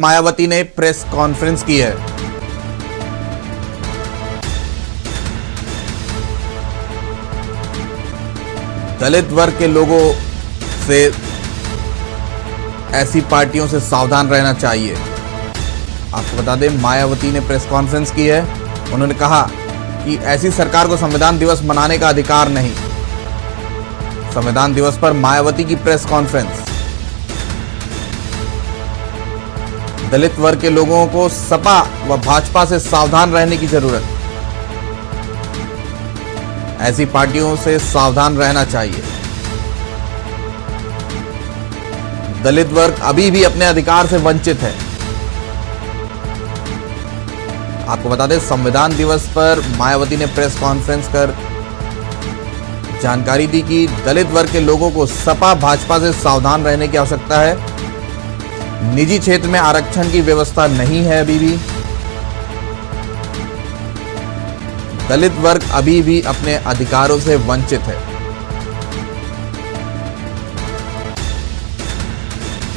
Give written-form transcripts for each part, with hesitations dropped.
मायावती ने press conference की है। दलित वर्ग के लोगों से ऐसी पार्टियों से सावधान रहना चाहिए। आपको बता दें, मायावती ने प्रेस कॉन्फ्रेंस की है। उन्होंने कहा कि ऐसी सरकार को संविधान दिवस मनाने का अधिकार नहीं। संविधान दिवस पर मायावती की प्रेस कॉन्फ्रेंस। दलित वर्ग के लोगों को सपा व भाजपा से सावधान रहने की जरूरत। ऐसी पार्टियों से सावधान रहना चाहिए। दलित वर्ग अभी भी अपने अधिकार से वंचित है। आपको बता दें, संविधान दिवस पर मायावती ने प्रेस कॉन्फ्रेंस कर जानकारी दी कि दलित वर्ग के लोगों को सपा भाजपा से सावधान रहने की आवश्यकता है। निजी क्षेत्र में आरक्षण की व्यवस्था नहीं है। अभी भी दलित वर्ग अभी भी अपने अधिकारों से वंचित है।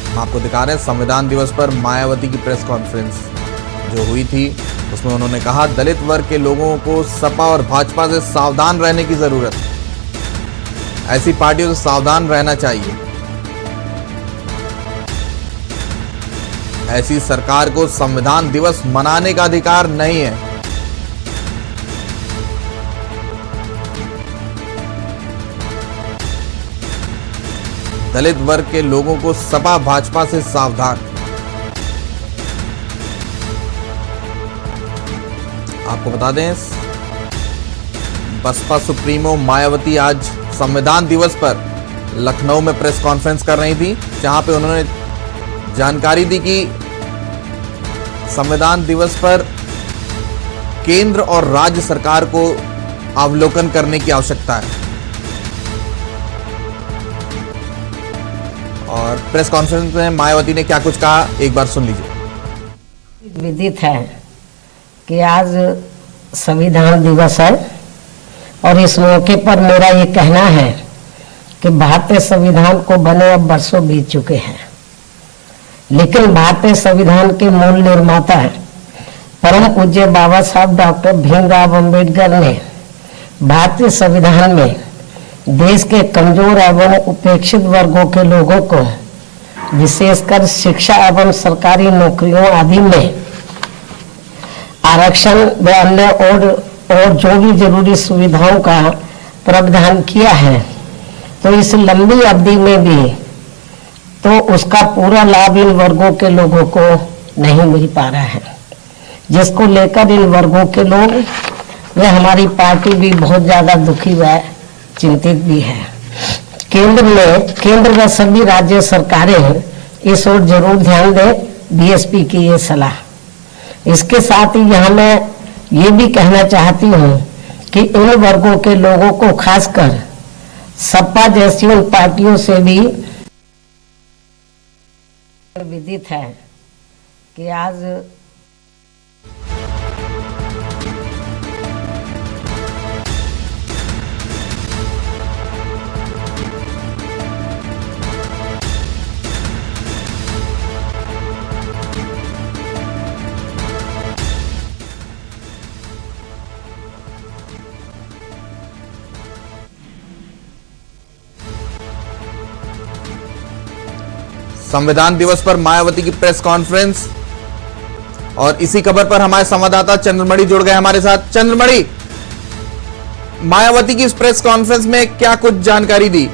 हम आपको दिखा रहे हैं संविधान दिवस पर मायावती की प्रेस कॉन्फ्रेंस जो हुई थी, उसमें उन्होंने कहा दलित वर्ग के लोगों को सपा और भाजपा से सावधान रहने की जरूरत है। ऐसी पार्टियों से सावधान रहना चाहिए। ऐसी सरकार को संविधान दिवस मनाने का अधिकार नहीं है। दलित वर्ग के लोगों को सपा भाजपा से सावधान। आपको बता दें, बसपा सुप्रीमो मायावती आज संविधान दिवस पर लखनऊ में प्रेस कॉन्फ्रेंस कर रही थी, जहां पे उन्होंने जानकारी दी कि संविधान दिवस पर केंद्र और राज्य सरकार को अवलोकन करने की आवश्यकता है। और प्रेस कॉन्फ्रेंस में मायावती ने क्या कुछ कहा, एक बार सुन लीजिए। विदित है कि आज संविधान दिवस है और इस मौके पर मेरा ये कहना है कि भारतीय संविधान को बने अब वर्षों बीत चुके हैं, लेकिन भारतीय संविधान के मूल निर्माता परम पूज्य बाबा साहब डॉक्टर भीमराव अंबेडकर ने भारतीय संविधान में देश के कमजोर एवं उपेक्षित वर्गों के लोगों को विशेषकर शिक्षा एवं सरकारी नौकरियों आदि में आरक्षण व अन्य और जो भी जरूरी सुविधाओं का प्रावधान किया है, तो इस लंबी अवधि में भी तो उसका पूरा लाभ इन वर्गों के लोगों को नहीं मिल पा रहा है, जिसको लेकर इन वर्गों के लोग व हमारी पार्टी भी बहुत ज्यादा दुखी व चिंतित भी है। केंद्र व सभी राज्य सरकारें इस ओर जरूर ध्यान दें, बीएसपी की ये सलाह। इसके साथ ही यहाँ मैं ये भी कहना चाहती हूँ कि इन वर्गों के लोगों को खासकर सपा जैसी उन पार्टियों से भी विदित है कि आज संविधान दिवस पर मायावती की प्रेस कॉन्फ्रेंस। और इसी खबर पर हमारे संवाददाता चंद्रमणि जुड़ गए हमारे साथ। चंद्रमणि, मायावती की इस प्रेस कॉन्फ्रेंस में क्या कुछ जानकारी दी?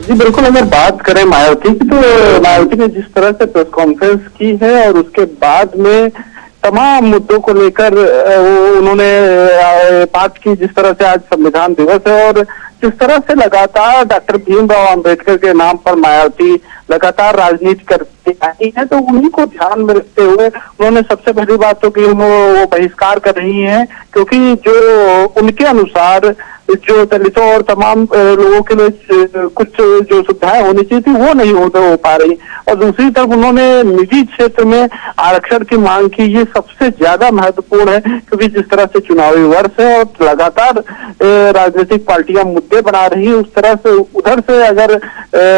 जी बिल्कुल, अगर बात करें मायावती की, तो मायावती ने जिस तरह से प्रेस कॉन्फ्रेंस की है और उसके बाद में तमाम मुद्दों को लेकर उन्होंने बात की, जिस तरह से आज संविधान दिवस है और जिस तरह से लगातार डॉक्टर भीमराव अंबेडकर के नाम पर मायावती लगातार राजनीति करती आई है, तो उन्हीं को ध्यान में रखते हुए उन्होंने सबसे पहली बात तो कि वो बहिष्कार कर रही हैं, क्योंकि जो उनके अनुसार जो दलितों और तमाम लोगों के लिए कुछ जो सुविधाएं होनी चाहिए थी वो नहीं हो पा रही। और दूसरी तरफ उन्होंने निजी क्षेत्र में आरक्षण की मांग की। ये सबसे ज्यादा महत्वपूर्ण है, क्योंकि जिस तरह से चुनावी वर्ष है और लगातार राजनीतिक पार्टियां मुद्दे बना रही है, उस तरह से उधर से अगर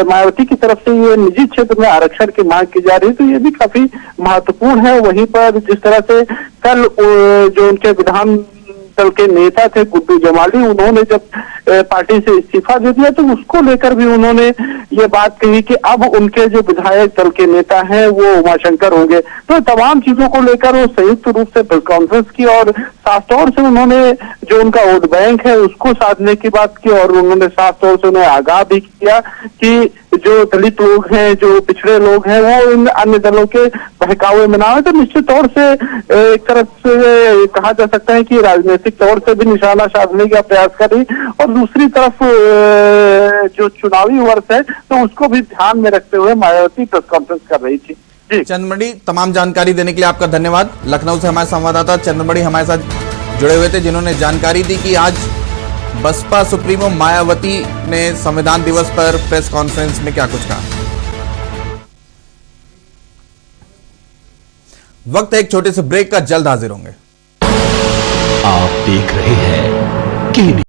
मायावती की तरफ से ये निजी क्षेत्र में आरक्षण की मांग की जा रही है तो ये भी काफी महत्वपूर्ण है। वहीं पर जिस तरह से कल जो उनके विधान दल के नेता थे गुड्डू जमाली, उन्होंने जब पार्टी से इस्तीफा दे दिया तो उसको लेकर भी उन्होंने ये बात कही कि अब उनके जो विधायक दल के नेता हैं वो उमाशंकर होंगे। तो तमाम चीजों को लेकर वो संयुक्त रूप से प्रेस कॉन्फ्रेंस की और साफ तौर से उन्होंने जो उनका वोट बैंक है उसको साधने की बात की। और उन्होंने साफ तौर से उन्हें आगाह भी किया कि जो दलित लोग हैं, जो पिछड़े लोग हैं, वो इन अन्य दलों के बहकावे में ना आए। तो निश्चित तौर से एक तरफ से कहा जा सकता है कि राजनीतिक तौर से भी निशाना साधने का प्रयास कर रही, और दूसरी तरफ जो चुनावी वर्ष है तो उसको भी ध्यान में रखते हुए मायावती प्रेस कॉन्फ्रेंस कर रही थी। जी चंद्रमणि, तमाम जानकारी देने के लिए आपका धन्यवाद। लखनऊ से हमारे संवाददाता चंद्रमणि हमारे साथ जुड़े हुए थे, जिन्होंने जानकारी दी कि आज बसपा सुप्रीमो मायावती ने संविधान दिवस पर प्रेस कॉन्फ्रेंस में क्या कुछ कहा। वक्त है एक छोटे से ब्रेक का, जल्द हाजिर होंगे। आप देख रहे हैं